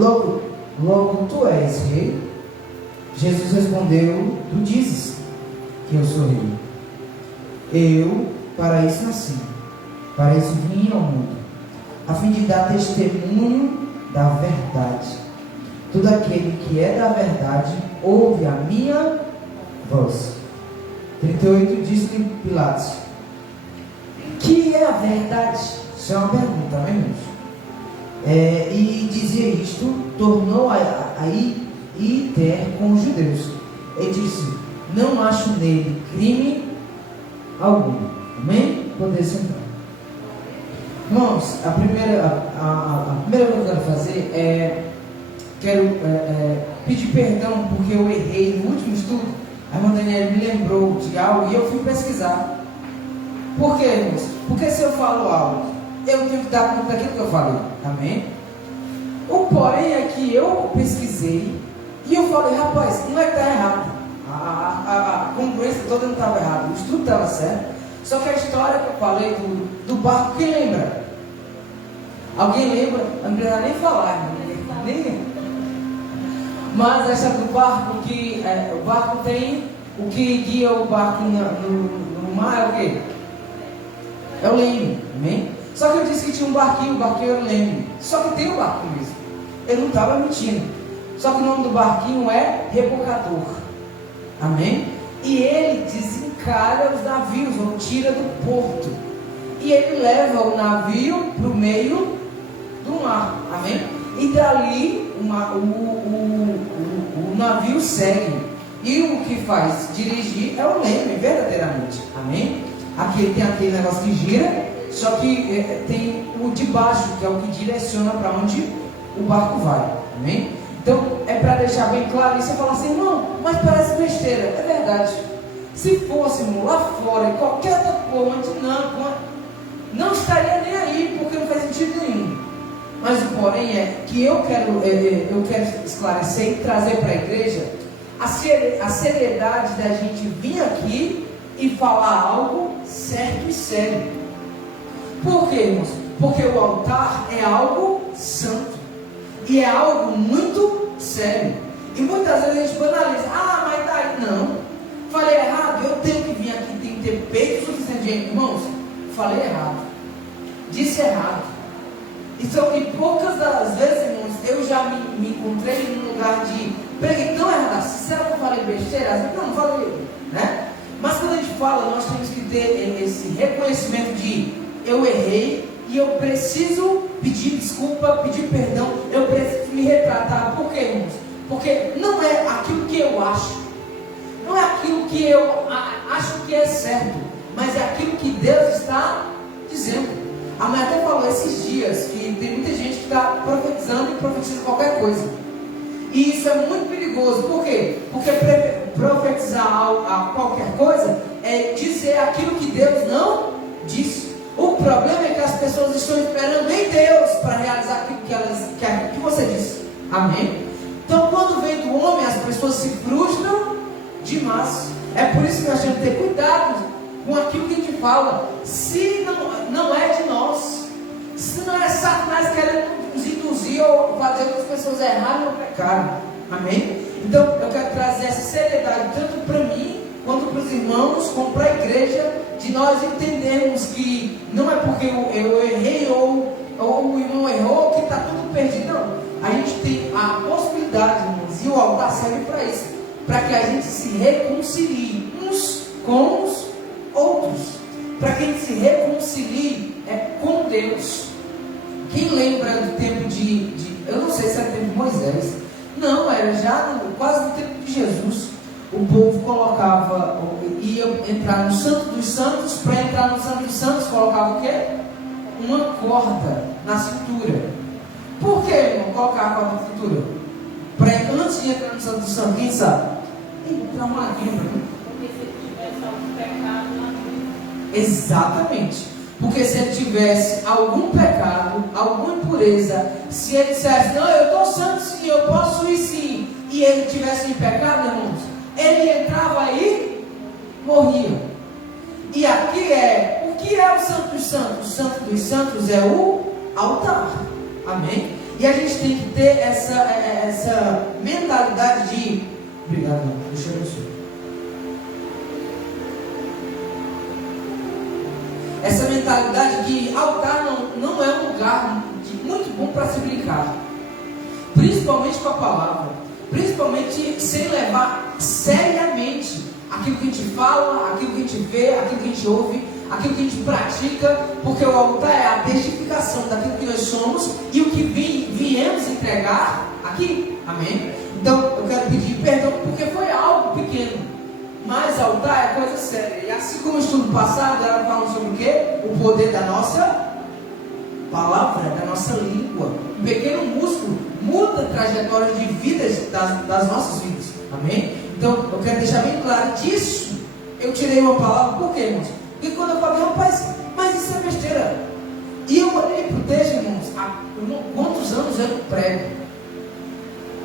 Logo tu és rei? Jesus respondeu: tu dizes que eu sou rei. Eu para isso nasci, para isso vim ao mundo, a fim de dar testemunho da verdade. Todo aquele que é da verdade ouve a minha voz. 38, disse-lhe Pilatos: que é a verdade? Isso é uma pergunta, não é, irmãos? E dizia isto, tornou a ir ter com os judeus. E disse: não acho nele crime algum. Amém? Poder sentar. Irmãos, a primeira coisa que eu quero fazer é pedir perdão porque eu errei no último estudo. A irmã Daniela me lembrou de algo e eu fui pesquisar. Por quê, irmãos? Porque se eu falo algo, eu tenho que dar conta daquilo que eu falei. Amém? O porém é que eu pesquisei e eu falei: rapaz, não é que está errado. A congruência toda não estava errada, o estudo estava certo. Só que a história que eu falei do barco, quem lembra? Alguém lembra? Eu não precisa nem falar, nem. Mas essa do barco, que o barco tem, o que guia o barco no mar é o quê? É o leme, amém? Só que eu disse que tinha um barquinho, o barquinho era o leme. Só que tem o barco mesmo. Eu não estava mentindo. Só que o nome do barquinho é rebocador, amém? E ele desencalha os navios, ou tira do porto. E ele leva o navio para o meio do mar, amém? E dali o navio segue. E o que faz dirigir é o leme, verdadeiramente, amém? Aqui tem aquele negócio que gira, só que tem o de baixo, que é o que direciona para onde o barco vai, amém? Então, é para deixar bem claro, e você fala assim: não, mas parece besteira. É verdade. Se fôssemos lá fora, em qualquer outra ponte, não estaria nem aí, porque não faz sentido nenhum. Mas o porém é que eu quero esclarecer e trazer para a igreja a seriedade da gente vir aqui e falar algo certo e sério. Por quê, irmãos? Porque o altar é algo santo. E é algo muito sério. E muitas vezes a gente banaliza: ah, mas tá aí. Não, falei errado, eu tenho que vir aqui, tenho que ter peito suficiente. Irmãos, falei errado, disse errado. E poucas das vezes, irmãos, eu já me encontrei num lugar de preguei tão errado. Será que eu falei besteira? Não falei, né? Mas quando a gente fala, nós temos que ter esse reconhecimento de eu errei e eu preciso pedir desculpa, pedir perdão, eu preciso me retratar. Por quê, irmãos? Porque não é aquilo que eu acho, não é aquilo que eu acho que é certo, mas é aquilo que Deus está dizendo. A mãe até falou esses dias que tem muita gente que está profetizando e profetiza qualquer coisa. E isso é muito perigoso. Por quê? Porque profetizar a qualquer coisa é dizer aquilo que Deus não disse. O problema é que as pessoas estão esperando em Deus para realizar aquilo que você disse. Amém? Então, quando vem do homem, as pessoas se frustram demais. É por isso que nós temos que ter cuidado com aquilo que a gente fala. Se não é de nós, se não é Satanás querendo nos induzir ou fazer com as pessoas errarem ou pecarem. Amém? Então, eu quero trazer essa seriedade tanto para mim, quanto para os irmãos, como para a igreja, de nós entendermos que não é porque eu errei ou o irmão errou que está tudo perdido. Não, a gente tem a possibilidade, irmãos, e o altar serve para isso, para que a gente se reconcilie uns com os outros, para que a gente se reconcilie com Deus. Quem lembra do tempo eu não sei se era o tempo de Moisés, não, era já quase no tempo de Jesus. O povo ia entrar no Santo dos Santos. Para entrar no Santo dos Santos, colocava o quê? Uma corda na cintura. Por que, irmão, colocar a corda na cintura? Antes de entrar no Santo dos Santos, quem sabe? Entrar uma lembra. Porque se ele tivesse algum pecado na vida. Exatamente. Porque se ele tivesse algum pecado, alguma impureza, se ele dissesse: não, eu estou santo sim, eu posso ir sim, e ele tivesse em pecado, irmãos, ele entrava e morria. E aqui o que é o Santo dos Santos? O Santo dos Santos é o altar. Amém? E a gente tem que ter essa mentalidade de... Obrigado, não. Deixa eu ver. Essa mentalidade de altar não é um lugar muito bom para se brincar. Principalmente com a palavra. Principalmente sem levar seriamente aquilo que a gente fala, aquilo que a gente vê, aquilo que a gente ouve, aquilo que a gente pratica, porque o altar é a testificação daquilo que nós somos e o que viemos entregar aqui. Amém? Então eu quero pedir perdão porque foi algo pequeno. Mas altar é coisa séria. E assim como o estudo passado era falando sobre o quê? O poder da nossa palavra, da nossa língua. Um pequeno músculo muda a trajetória de vidas das nossas vidas. Amém? Então eu quero deixar bem claro disso. Eu tirei uma palavra, por quê, irmãos? Porque quando eu falei, rapaz, mas isso é besteira. E eu olhei para o texto, irmãos, há quantos anos eu prego?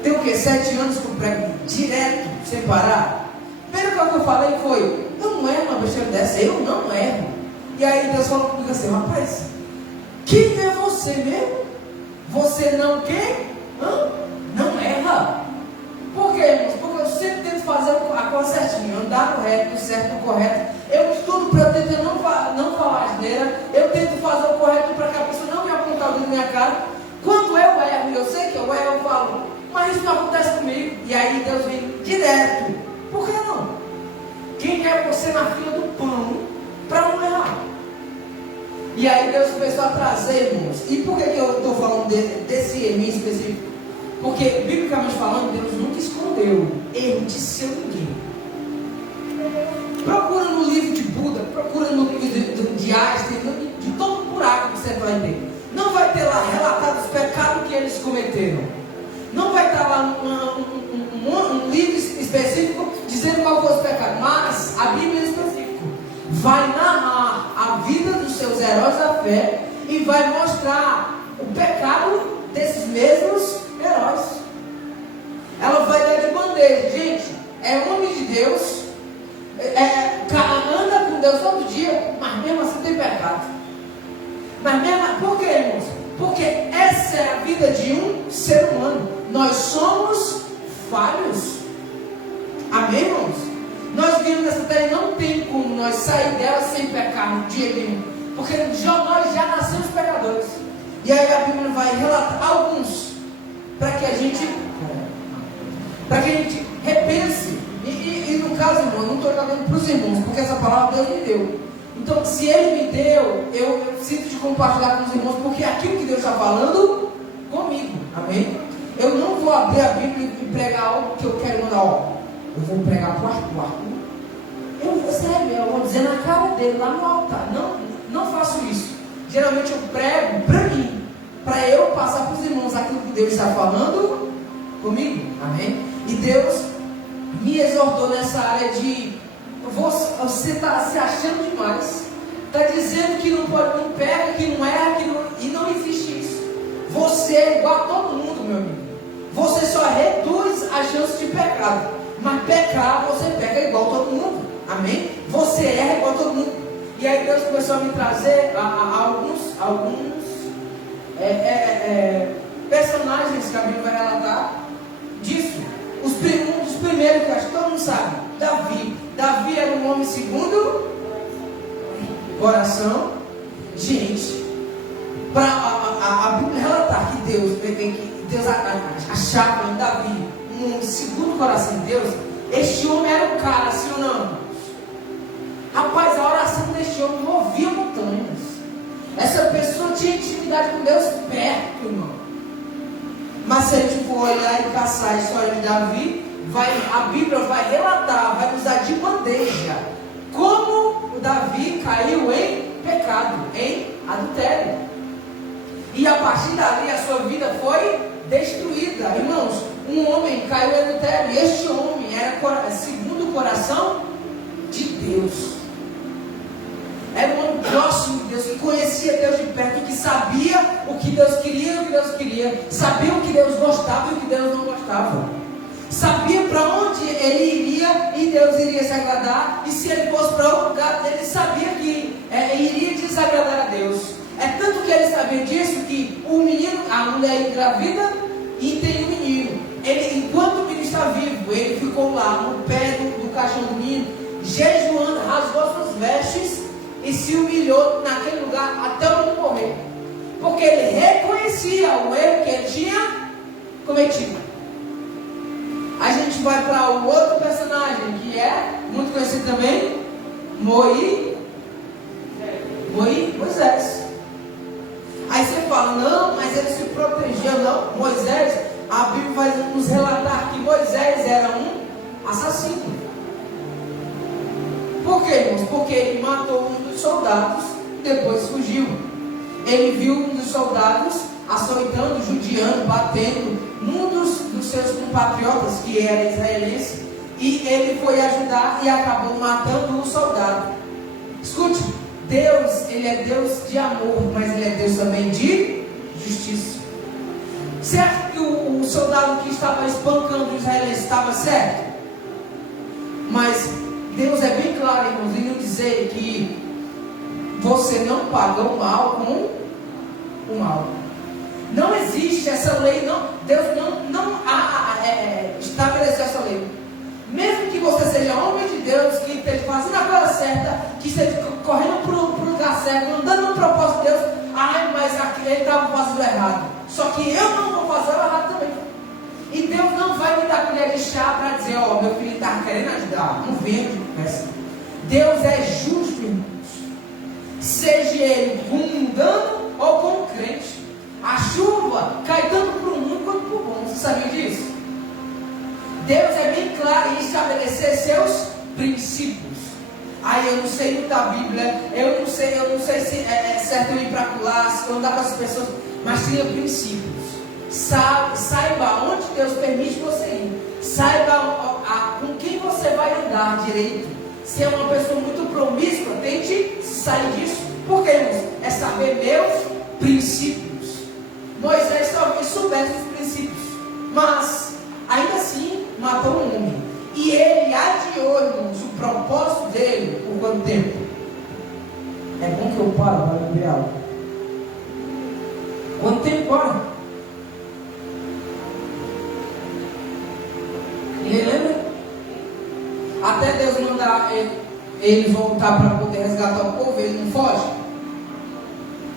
Tem o quê? 7 anos que eu prego direto, sem parar. Primeiro que eu falei foi, eu não erro uma besteira dessa, eu não erro. E aí Deus falou comigo assim, rapaz, quem é você mesmo? Você não quê? Não erra. Por quê, irmãos? Porque eu sempre tento fazer a coisa certinha, andar no reto, certo, no correto. Eu estudo para eu tentar não falar asneira. Eu tento fazer o correto para que a pessoa não me apontar o dedo na minha cara. Quando eu erro, e eu sei que eu erro, eu falo, mas isso não acontece comigo. E aí Deus vem direto. Por que não? Quem é você na fila do pão para não errar? E aí Deus começou a trazer, irmãos. E por que eu estou falando desse erro específico? Porque, biblicamente falando, Deus nunca escondeu erro de seu ninguém. Procura no livro de Buda, procura no livro de Einstein, de todo buraco que você vai ter. Não vai ter lá relatado os pecados que eles cometeram. Não vai estar lá um livro específico dizendo qual foi o pecado. Mas a Bíblia em específico vai narrar a vida dos seus heróis da fé e vai mostrar o pecado desses mesmos heróis. Ela vai dar de bandeja, gente, é homem de Deus, anda com Deus todo dia, mas mesmo assim tem pecado. Mas mesmo, por quê, irmãos? Porque essa é a vida de um ser humano. Nós somos falhos. Amém, irmãos? Nós vivemos nessa terra e não tem como nós sair dela sem pecar de jeito nenhum. Porque nós já nascemos pecadores. E aí a Bíblia vai relatar alguns para que a gente repense. E no caso, irmão, eu não estou jogando para os irmãos, porque essa palavra Deus me deu. Então, se Ele me deu, eu sinto de compartilhar com os irmãos, porque é aquilo que Deus está falando comigo. Amém? Eu não vou abrir a Bíblia e pregar algo que eu quero mandar. Eu vou pregar para o Arthur. Eu vou dizer na cara dele, lá no altar. Não faço isso. Geralmente eu prego para mim, para eu passar para os irmãos aquilo que Deus está falando comigo. Amém? E Deus me exortou nessa área de você está se achando demais, está dizendo que não pode, não pega, que não erra, e não existe isso. Você é igual a todo mundo, meu amigo. Você só reduz a chance de pecado, mas pecar, você peca igual a todo mundo. Amém? Você erra igual a todo mundo. E aí Deus começou a me trazer alguns personagens que a Bíblia vai relatar disso. Um dos primeiros que eu acho que todo mundo sabe, Davi era um homem segundo coração. Gente, para a Bíblia relatar que Deus achava em Davi um segundo coração de Deus, este homem era um cara, assim ou não? Rapaz, a oração deste homem movia montanhas. Essa pessoa tinha intimidade com Deus perto, irmão. Mas se a gente for olhar e caçar a história de Davi, a Bíblia vai relatar, vai usar de bandeja como o Davi caiu em pecado, em adultério. E a partir dali a sua vida foi destruída. Irmãos, um homem caiu em adultério, e este homem era segundo o coração de Deus. Era um homem próximo de Deus, que conhecia Deus de perto, que sabia o que Deus queria e o que Deus queria, sabia o que Deus gostava e o que Deus não gostava, sabia para onde ele iria e Deus iria se agradar, e se ele fosse para outro lugar, ele sabia que iria desagradar a Deus. É tanto que ele sabia disso que o menino, a mulher engravida e tem um menino. Ele, enquanto o menino está vivo, ele ficou lá no pé do caixão do menino, jejuando, rasgou suas vestes e se humilhou naquele lugar até o menino morrer. Porque ele reconhecia o erro que ele tinha cometido. A gente vai para o outro personagem que é muito conhecido também, Moisés. Aí você fala, não, mas ele se protegeu. Não, Moisés, a Bíblia vai nos relatar que Moisés era um assassino. Por quê, irmãos? Porque ele matou um dos soldados e depois fugiu. Ele viu um dos soldados açoitando, judiando, batendo num dos seus compatriotas, que era israelense, e ele foi ajudar e acabou matando o soldado. Escute, Deus, ele é Deus de amor, mas ele é Deus também de justiça. Certo que o soldado que estava espancando os israelenses estava certo, mas Deus é bem claro, irmãos, em nos dizer que você não paga o mal com o mal. Não existe essa lei, não, Deus não estabeleceu essa lei. Mesmo que você seja homem de Deus, que esteja fazendo a coisa certa, que esteja correndo para o lugar certo, andando no propósito de Deus, mas ele estava fazendo errado. Só que eu não vou fazer o errado também. E Deus não vai me dar colher de chá para dizer, ó, meu filho está querendo ajudar. Não venha de conversa. Deus é justo, irmãos. Seja ele com um mundano ou com um crente. A chuva cai tanto para o mundo quanto para o bom. Você sabia disso? Deus é bem claro em estabelecer seus princípios. Aí eu não sei muito da Bíblia, eu não sei se é certo eu ir para lá, se eu andar com as pessoas, mas tenha princípios. Saiba onde Deus permite você ir. Saiba com quem você vai andar direito. Se é uma pessoa muito promíscua, tente sair disso. Por quê, irmãos? É saber meus princípios. Moisés talvez soubesse os princípios, mas ainda assim matou um homem. E ele adiou, irmãos, o propósito dele por quanto tempo? É bom que eu paro para beber água. Quanto tempo para? Ninguém lembra? Até Deus mandar ele voltar para poder resgatar o povo, ele não foge.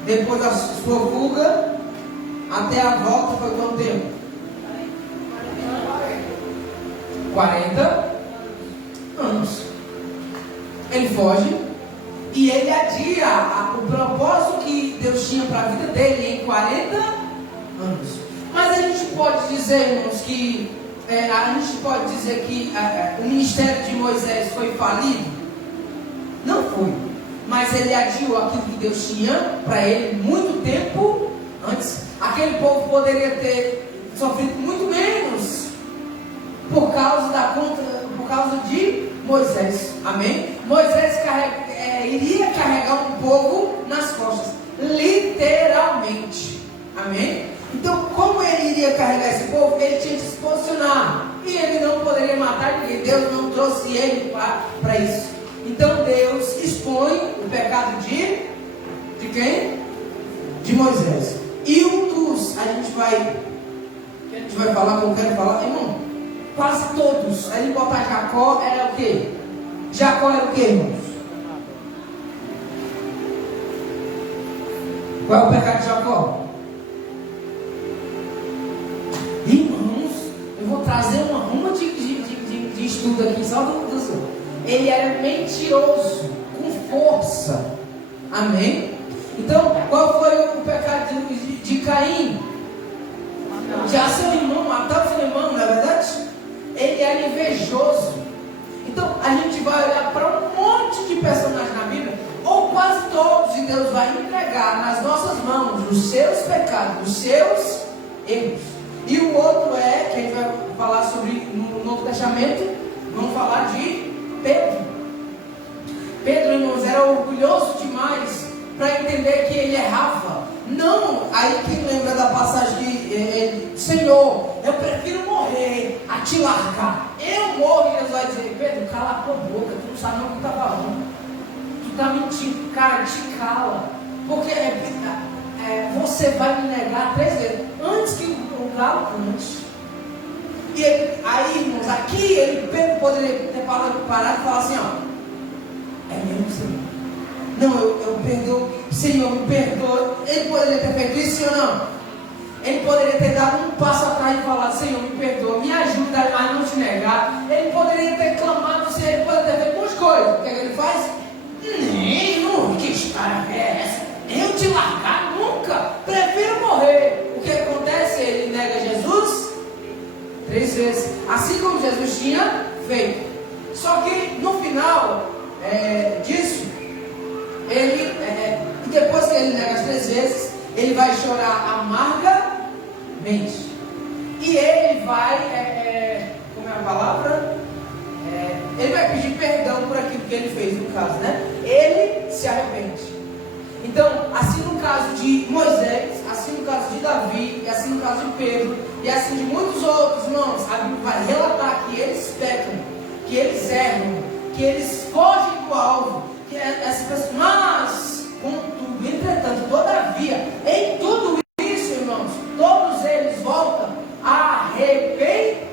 Depois da sua fuga, até a volta foi quanto tempo? 40 anos. Ele foge e ele adia o propósito que Deus tinha para a vida dele em 40 anos. Mas a gente pode dizer, irmãos, que o ministério de Moisés foi falido? Não foi. Mas ele adiou aquilo que Deus tinha para ele muito tempo antes. Aquele povo poderia ter sofrido muito menos por causa de Moisés. Amém? Moisés iria carregar um povo nas costas, literalmente. Amém? Então, como ele iria carregar esse povo, ele tinha que se posicionar. E ele não poderia matar ninguém. Deus não trouxe ele para isso. Então Deus expõe o pecado de quem? De Moisés. E a gente vai falar como eu quero falar, irmão. Quase todos. Aí ele botar Jacó era o quê? Jacó era o quê, irmãos? Qual é o pecado de Jacó? Irmãos, eu vou trazer uma ruma de estudo aqui, só do Senhor. Ele era mentiroso, com força. Amém? Então, qual foi o pecado de Caim? Já seu irmão, matar seu irmão, não é verdade? Ele era invejoso. Então, a gente vai olhar para um monte de personagens na Bíblia, ou quase todos, e Deus vai entregar nas nossas mãos os seus pecados, os seus erros. E o outro que a gente vai falar sobre no Novo Testamento, vamos falar de Pedro. Pedro, irmãos, era orgulhoso demais para entender que ele errava. Não, aí quem lembra da passagem de Senhor, eu prefiro morrer a te largar. Eu morro, e Deus vai dizer, Pedro, cala a tua boca, tu não sabe o que está falando. Tu está mentindo, cara, te cala. Porque você vai me negar 3 vezes antes que o galo cante. E aí, irmãos, aqui Pedro poderia ter parado e falar assim, ó, é mesmo, Senhor? Não, eu perdoo, Senhor, me perdoa. Ele poderia ter feito isso, sim ou não? Ele poderia ter dado um passo atrás e falado, Senhor, me perdoa, me ajuda a não te negar. Ele poderia ter clamado, Senhor, ele poderia ter feito muitas coisas. O que ele faz? Nem, que história é essa? Eu te largar nunca, prefiro morrer. O que acontece? Ele nega Jesus 3 vezes, assim como Jesus tinha feito. Só que no final disso, ele, depois que ele nega as 3 vezes, ele vai chorar amargamente. E ele vai, como é a palavra? Ele vai pedir perdão por aquilo que ele fez, no caso, né? Ele se arrepende. Então, assim no caso de Moisés, assim no caso de Davi, e assim no caso de Pedro, e assim de muitos outros irmãos, a Bíblia vai relatar que eles pecam, que eles erram, que eles fogem do alvo, que essas pessoas, mas, contudo, entretanto, todavia, em tudo isso, irmãos, todos eles voltam arrependidos.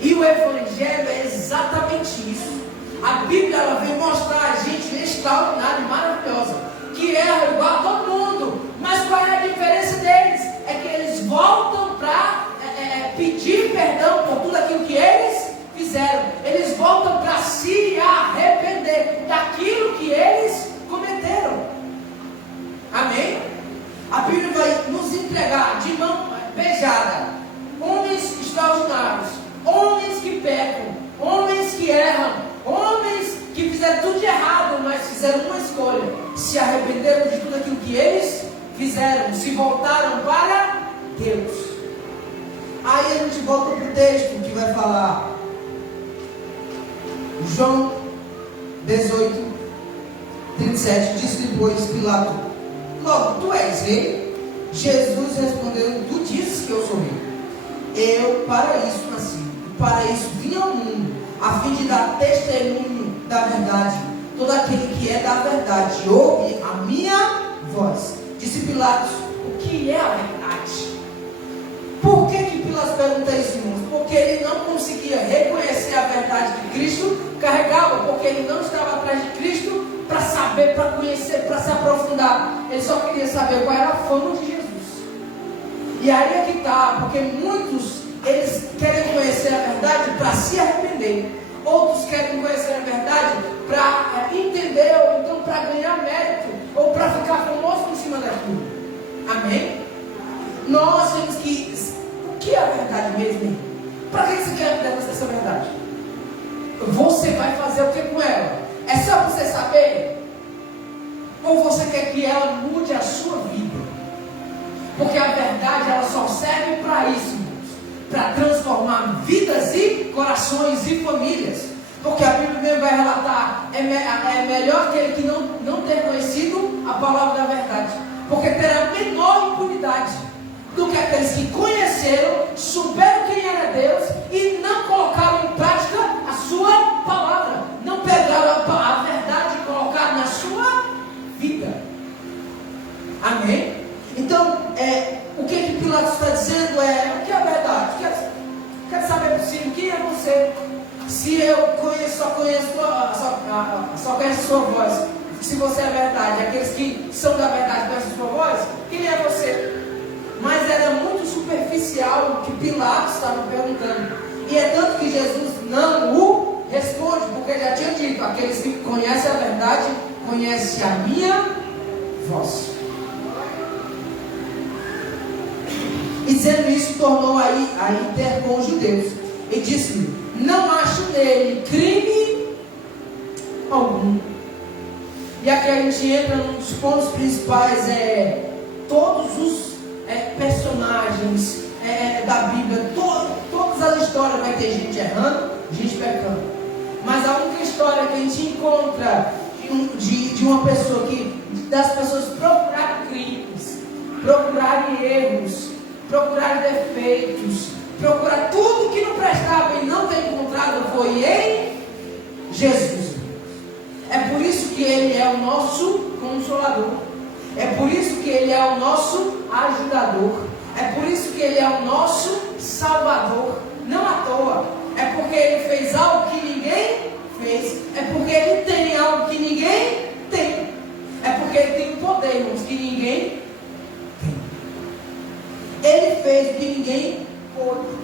E o Evangelho é exatamente isso. A Bíblia ela vem mostrar a gente extraordinária e maravilhosa, que erra igual a todo mundo, mas qual é a diferença deles? É que eles voltam para pedir perdão por tudo aquilo que eles fizeram. Eles voltam para se arrepender daquilo que eles cometeram. Amém? A Bíblia vai nos entregar de mão beijada homens extraordinários, homens que pecam, homens que erram, homens que fizeram tudo de errado, mas fizeram uma escolha, se arrependeram de tudo aquilo que eles fizeram, se voltaram para Deus. Aí a gente volta para o texto que vai falar, João 18, 37, disse depois Pilato, logo tu és rei? Jesus respondeu, tu dizes que eu sou rei. Eu para isso nasci, para isso vim ao mundo, a fim de dar testemunho da verdade. Todo aquele que é da verdade ouve a minha voz. Disse Pilatos, o que é a verdade? Por que Pilatos pergunta isso, irmãos? Porque ele não conseguia reconhecer a verdade que Cristo carregava, porque ele não estava atrás de Cristo para saber, para conhecer, para se aprofundar. Ele só queria saber qual era a fama de Jesus. E aí é que está, porque muitos eles querem conhecer a verdade para se arrepender. Outros querem conhecer a verdade para entender, ou então para ganhar mérito, ou para ficar famoso em cima daquilo. Amém? Nós temos que... O que é a verdade mesmo? Para que você quer conhecer essa verdade? Você vai fazer o que com ela? É só você saber? Ou você quer que ela mude a sua vida? Porque a verdade ela só serve para isso, para transformar vidas e corações e famílias. Porque a Bíblia mesmo vai relatar, é melhor aquele que não ter conhecido a palavra da verdade, porque terá menor impunidade do que aqueles que conheceram, souberam quem era Deus e não colocaram em prática a sua palavra, não pegaram a verdade e colocaram na sua vida. Amém? Então, o que Pilatos está dizendo o que é a verdade? Quero saber por si, quem é você? Se eu só conheço a sua voz, se você é a verdade, aqueles que são da verdade conhecem a sua voz, quem é você? Mas era muito superficial o que Pilatos estava perguntando. E é tanto que Jesus não o responde, porque já tinha dito, aqueles que conhecem a verdade, conhecem a minha voz. E dizendo isso, tornou a ter com os judeus. E disse-lhe, não acho nele crime algum. E aqui a gente entra nos pontos principais, todos os personagens da Bíblia, todas as histórias vai ter gente errando, gente pecando. Mas a única história que a gente encontra de uma pessoa das pessoas procurarem crimes, procurarem erros, procurarem defeitos, procurar tudo que não prestava e não ter encontrado foi em Jesus. É por isso que Ele é o nosso Consolador. É por isso que Ele é o nosso ajudador. É por isso que Ele é o nosso Salvador. Não à toa. É porque Ele fez algo que ninguém fez. É porque Ele tem algo que ninguém tem. É porque Ele tem um poder, irmãos, que ninguém tem. Ele fez o que ninguém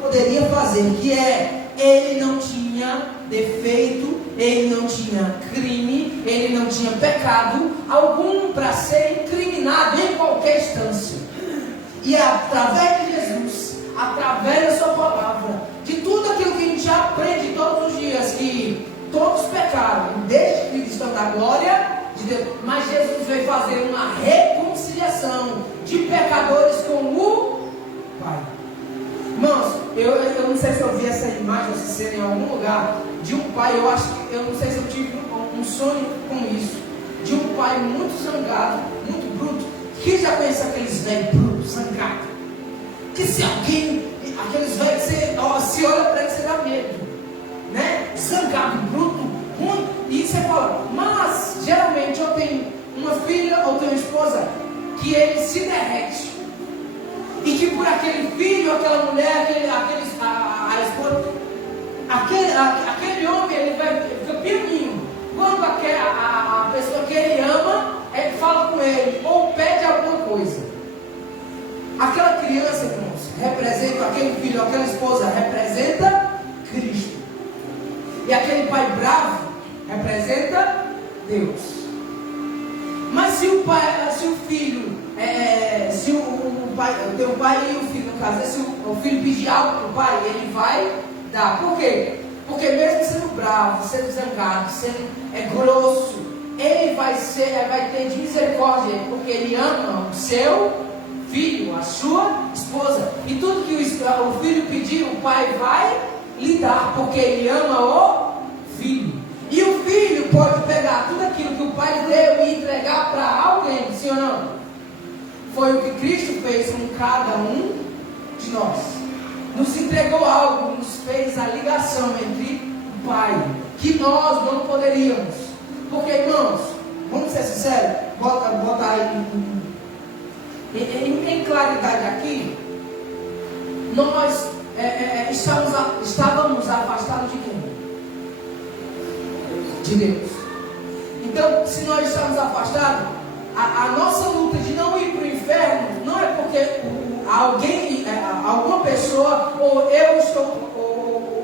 poderia fazer, que é, Ele não tinha defeito, Ele não tinha crime, Ele não tinha pecado algum para ser incriminado em qualquer instância. E através de Jesus, através da sua palavra, de tudo aquilo que a gente aprende todos os dias, que todos pecaram, desde que estão da glória de Deus, mas Jesus veio fazer uma reconciliação de pecadores com o Pai. Irmãos, eu não sei se eu vi essa imagem, essa cena em algum lugar, de um pai, eu não sei se eu tive um sonho com isso, de um pai muito zangado, muito bruto. Quem já conhece aqueles velhos brutos, zangados? Que se alguém, aqueles velhos, se olha para ele, você dá medo, né? Zangado, bruto, ruim, e você fala, mas geralmente eu tenho uma filha ou tenho uma esposa que ele se derrete. E que por aquele filho, aquela mulher, a esposa, aquele homem, ele fica pianinho. Quando a pessoa que ele ama, ele fala com ele, ou pede alguma coisa. Aquela criança, irmãos, representa, aquele filho, aquela esposa, representa Cristo. E aquele pai bravo, representa Deus. Mas se o filho, se o pai, o teu pai e o filho, no caso, se o filho pedir algo para o pai, ele vai dar. Por quê? Porque mesmo sendo bravo, sendo zangado, sendo grosso, ele vai ter de misericórdia, porque ele ama o seu filho, a sua esposa. E tudo que o filho pedir, o pai vai lhe dar, porque ele ama o filho. E o filho pode pegar tudo aquilo que o pai deu e entregar para alguém, sim ou não? Foi o que Cristo fez com cada um de nós. Nos entregou algo, nos fez a ligação entre o Pai, que nós não poderíamos. Porque, irmãos, vamos ser sinceros, bota aí em claridade aqui. Nós estávamos afastados de quem? De Deus. Então, se nós estamos afastados, a nossa luta de não ir para o inferno não é porque alguma pessoa ou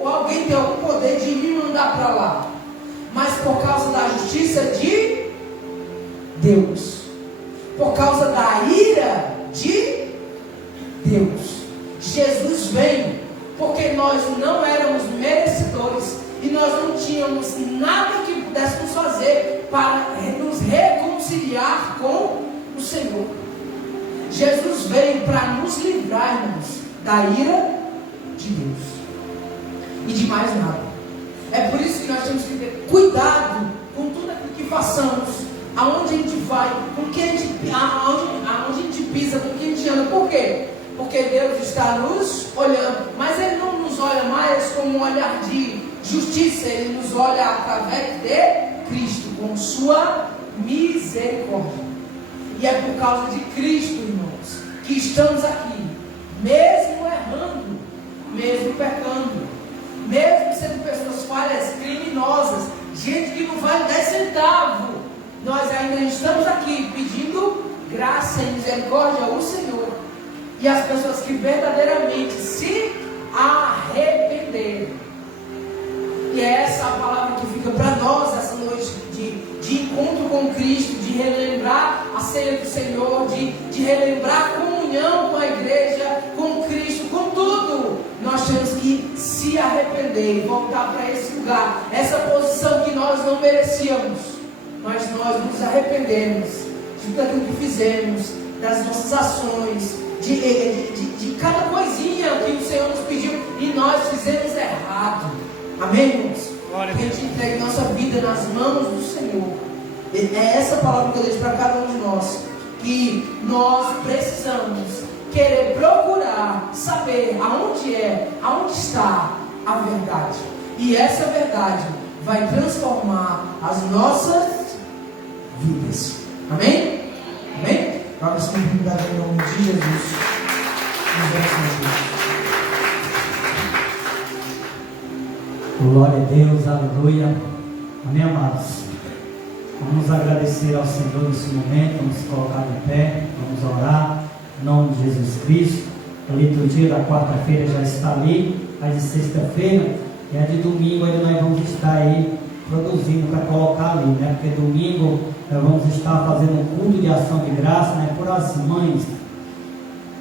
alguém tem algum poder de me mandar para lá, mas por causa da justiça de Deus, por causa da ira de Deus. Jesus veio porque nós não éramos merecedores e nós não tínhamos nada que pudéssemos fazer para nos reconciliar com o Senhor. Jesus veio para nos livrarmos da ira de Deus e de mais nada. É por isso que nós temos que ter cuidado com tudo aquilo que façamos, aonde a gente vai, com quem aonde a gente pisa, com quem a gente anda. Por quê? Porque Deus está nos olhando, mas Ele não nos olha mais como um olhar de justiça, Ele nos olha através de Cristo, com sua misericórdia. E é por causa de Cristo, irmãos, que estamos aqui, mesmo errando, mesmo pecando, mesmo sendo pessoas falhas, criminosas, gente que não vale 10 centavos, nós ainda estamos aqui pedindo graça e misericórdia ao Senhor. E as pessoas que verdadeiramente se arrependerem. E é essa a palavra que fica para nós essa noite de encontro com Cristo, de relembrar a ceia do Senhor, de relembrar a comunhão com a igreja, com Cristo, com tudo. Nós temos que se arrepender e voltar para esse lugar, essa posição que nós não merecíamos, mas nós nos arrependemos de tudo aquilo que fizemos, das nossas ações, de cada coisinha que o Senhor nos pediu e nós fizemos errado. Amém, irmãos? Que a gente entregue nossa vida nas mãos do Senhor. É essa palavra que eu deixo para cada um de nós, que nós precisamos querer procurar saber aonde está a verdade. E essa verdade vai transformar as nossas vidas. Amém? Amém? Agora nós temos que mudar em nome de Jesus. Nos braços de Jesus. Glória a Deus, aleluia. Amém, amados? Vamos agradecer ao Senhor nesse momento, vamos colocar de pé, vamos orar, em nome de Jesus Cristo. A liturgia da quarta-feira já está ali, a de sexta-feira e a de domingo ainda nós vamos estar aí produzindo para colocar ali, né? Porque domingo nós vamos estar fazendo um culto de ação de graça, né? Por as mães.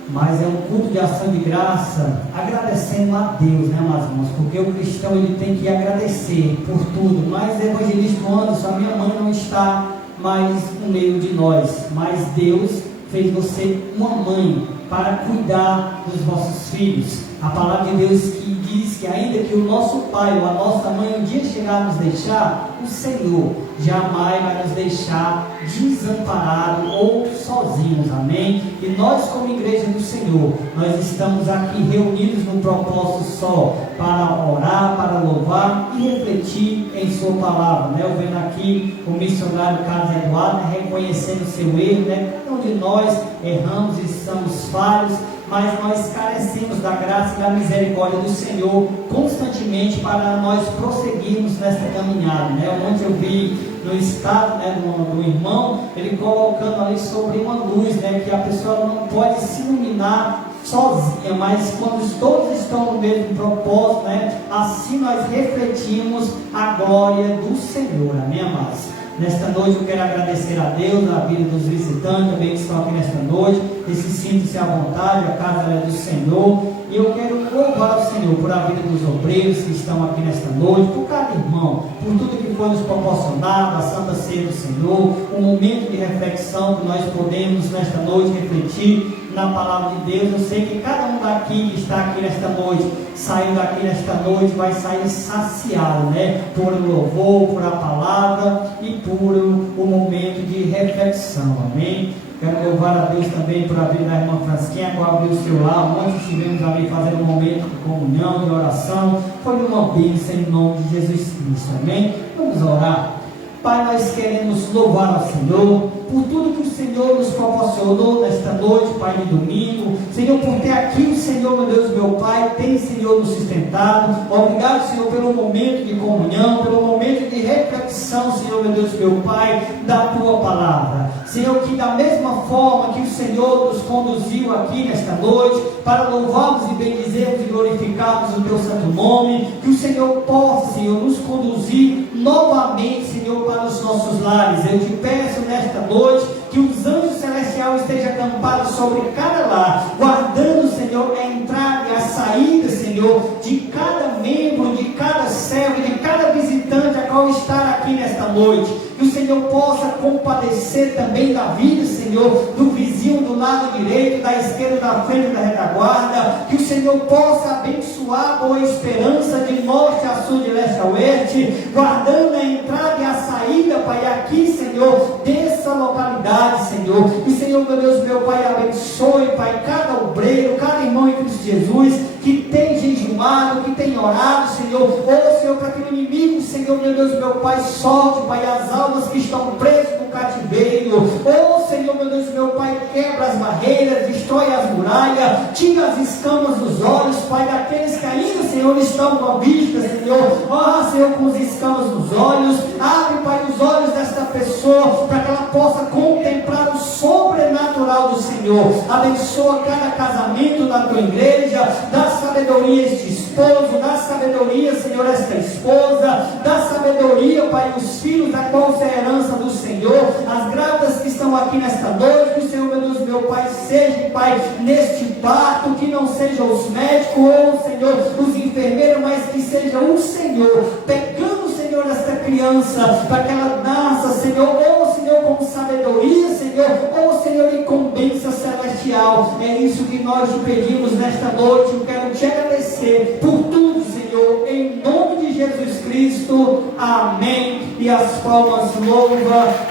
Mas é um culto de ação de graça, agradecendo a Deus, né, meus irmãos? Porque o cristão ele tem que agradecer por tudo. Mas evangelista Anderson, a minha mãe não está mais no meio de nós, mas Deus fez você uma mãe para cuidar dos vossos filhos. A palavra de Deus que diz que ainda que o nosso pai ou a nossa mãe um dia chegar a nos deixar, o Senhor jamais vai nos deixar desamparados ou sozinhos, amém? E nós como igreja do Senhor, nós estamos aqui reunidos num propósito só, para orar, para louvar e refletir em sua palavra, né? Eu vendo aqui o missionário Carlos Eduardo, né, reconhecendo o seu erro, né? Onde nós erramos e somos falhos, mas nós carecemos da graça e da misericórdia do Senhor constantemente para nós prosseguirmos nessa caminhada, né? Ontem eu vi no estado, né, do irmão, ele colocando ali sobre uma luz, né, que a pessoa não pode se iluminar sozinha, mas quando todos estão no mesmo propósito, né, assim nós refletimos a glória do Senhor, amém, amados? Nesta noite eu quero agradecer a Deus, a vida dos visitantes também que estão aqui nesta noite. E se sintam-se à vontade, a casa é do Senhor. E eu quero louvar o Senhor por a vida dos obreiros que estão aqui nesta noite, por cada irmão, por tudo que foi nos proporcionado, a Santa Ceia do Senhor, um momento de reflexão que nós podemos nesta noite refletir na palavra de Deus. Eu sei que cada um daqui que está aqui nesta noite, saindo daqui nesta noite, vai sair saciado, né? Por o louvor, por a palavra e por o momento de reflexão, amém? Quero louvar a Deus também por a vida da irmã Francisquinha, que abriu o seu lar. Ontem estivemos ali fazendo um momento de comunhão, de oração. Foi uma bênção em nome de Jesus Cristo, amém? Vamos orar. Pai, nós queremos louvar ao Senhor por tudo que o Senhor nos proporcionou nesta noite, Pai, de domingo. Senhor, por ter aqui o Senhor, meu Deus, meu Pai, tem, Senhor, nos sustentado. Obrigado, Senhor, pelo momento de comunhão, pelo momento de reflexão, Senhor, meu Deus, meu Pai, da Tua Palavra. Senhor, que da mesma forma que o Senhor nos conduziu aqui nesta noite, para louvarmos e bendizermos e glorificarmos o Teu santo nome, que o Senhor possa, Senhor, nos conduzir novamente, Senhor, para os nossos lares. Eu te peço nesta noite que os anjos celestiais estejam acampados sobre cada lar, guardando, Senhor, a entrada e a saída, Senhor, de cada membro, de cada servo, de cada visitante a qual está aqui nesta noite. Que o Senhor possa compadecer também da vida, Senhor, do vizinho do lado direito, da esquerda, da frente, da retaguarda. Que o Senhor possa abençoar a boa esperança de norte a sul, de leste a oeste, guardando a entrada e a saída, Pai, aqui, Senhor, dessa localidade, Senhor. E, Senhor, meu Deus, meu Pai, abençoe, Pai, cada obreiro, cada irmão em Cristo Jesus, que tem jejuado, que tem orado, Senhor. Oh, Senhor, para que o inimigo, Senhor, meu Deus, meu Pai, solte, Pai, as almas que estão presas no cativeiro. Oh, Senhor, meu Deus, meu Pai, quebra as barreiras, destrói as muralhas, tira as escamas dos olhos, Pai, daqueles que ainda, Senhor, estão com a vista, Senhor. Oh, Senhor, com as escamas dos olhos, abre, Pai, os olhos desta pessoa, para que ela possa contemplar o sobrenatural do Senhor. Abençoa cada casamento da tua igreja, dá sabedoria a este esposo, dá sabedoria, Senhor, a esta esposa, dá sabedoria, Pai, os filhos, a qual é a herança do Senhor, as grávidas que estão aqui nesta noite, que o Senhor, meu Deus, meu Pai, seja, Pai, neste parto, que não sejam os médicos ou, Senhor, os enfermeiros, mas que seja o Senhor, pegando, Senhor, esta criança, para que ela nasça, Senhor, ou, Senhor, com sabedoria, Senhor, ou, Senhor, e com bênção celestial. É isso que nós te pedimos nesta noite. Eu quero te agradecer por tudo, Senhor, em nome de Jesus Cristo, amém. E as palmas louva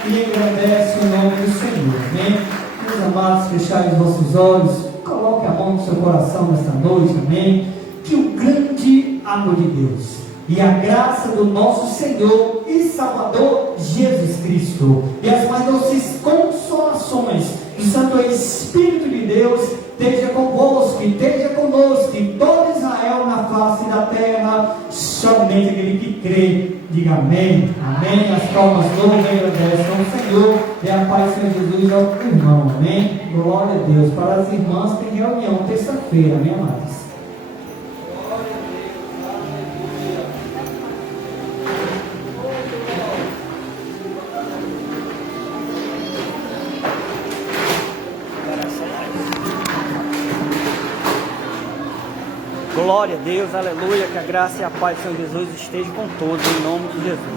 e engrandece o nome do Senhor, amém. Meus amados, fecharem os vossos olhos, coloque a mão no seu coração nesta noite, amém. Que o grande amor de Deus, e a graça do nosso Senhor e Salvador Jesus Cristo e as mais doces consolações do Santo Espírito de Deus esteja convosco, esteja conosco, e todo Israel na face da terra, somente aquele que crê, diga amém, amém. As palmas louvem e agradecem ao Senhor, e a paz do Senhor Jesus ao irmão, amém. Glória a Deus. Para as irmãs tem reunião terça-feira, amém, amados. Glória a Deus, aleluia, que a graça e a paz do Senhor Jesus esteja com todos, em nome de Jesus.